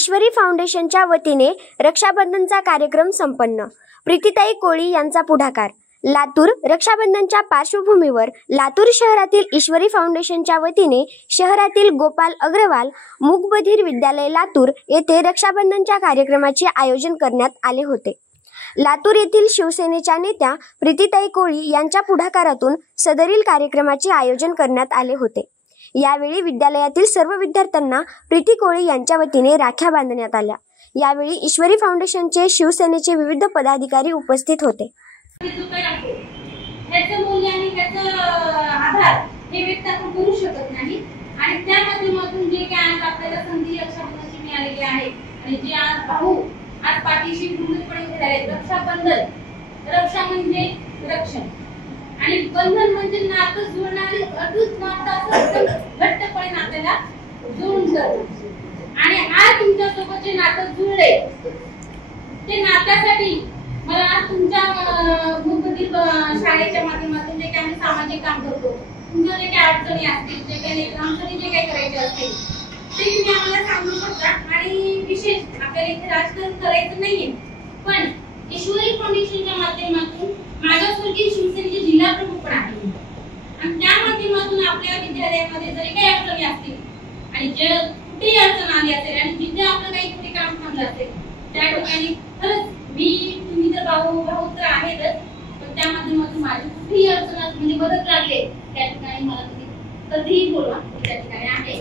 ईश्वरी फाउंडेशनच्या वतीने रक्षाबंधनचा कार्यक्रम संपन्न। प्रीतीताई कोळी यांचा पुढाकार। लातूर रक्षाबंधनच्या पार्श्वभूमीवर लातूर शहरातील ईश्वरी फाउंडेशनच्या वतीने शहरातील गोपाल अग्रवाल मूकबधिर विद्यालय लातूर येथे रक्षाबंधनच्या कार्यक्रमाचे आयोजन करण्यात आले होते। लातूर येथील शिवसेनेच्या नेत्या प्रीतीताई कोळी यांच्या पुढाकारातून सदरील कार्यक्रमाचे आयोजन करण्यात आले होते। यावेळी विद्यालयातील सर्व विद्यार्थ्यांना प्रीती कोळी यांच्या वतीने राख्या बांधण्यात आल्या। यावेळी ईश्वरी फाउंडेशनचे शिवसेनेचे विविध पदाधिकारी उपस्थित होते। त्याचं मूल्य आणि त्याचं आधार हे व्यक्त आपण करू शकत नाही आणि त्या माध्यमातून जे काय आज आपल्याला संधी रक्षाबंधनाची मिळालेली आहे आणि जे आज भाऊ आज पाठीशी पूर्णपणे उभे आहेत। रक्षाबंधन, रक्षा म्हणजे रक्षण आणि बंधन म्हणजे नातं जोडणारी अटूट नातं असं घट्टपणे नात्याला जोडून ठेवणं आणि आज तुमच्या सोबत जे नातं जुळले ते नात्यासाठी मला आज तुमच्या मूकबधिर शाळेच्या माध्यमातून जे काही आम्ही सामाजिक काम करतो, तुमच्या जे काही अडचणी असतील, जे काही अडचणी जे काही करायचे असतील ते तुम्ही आम्हाला सांगू शकता। आणि विशेष आपल्याला इथे राजकारण करायचं नाहीये, पण ईश्वरी फाउंडेशनच्या माध्यमातून मागासवर्गीय शिवसेनेचे जिल्हा प्रमुख पण आहे आणि त्या माध्यमातून आपल्या विद्यालयामध्ये जरी काही अडचणी असतील आणि जे कुठेही अडचण आली असेल आणि जिथे आपलं काही कुठे काम थांबलं असेल त्या ठिकाणी खरंच तुम्ही तर भाऊ तर आहेतच, पण त्या माध्यमातून माझी कुठेही अडचण म्हणजे मदत लागली त्या ठिकाणी मला तुम्ही कधीही बोलवा, त्या ठिकाणी आहे।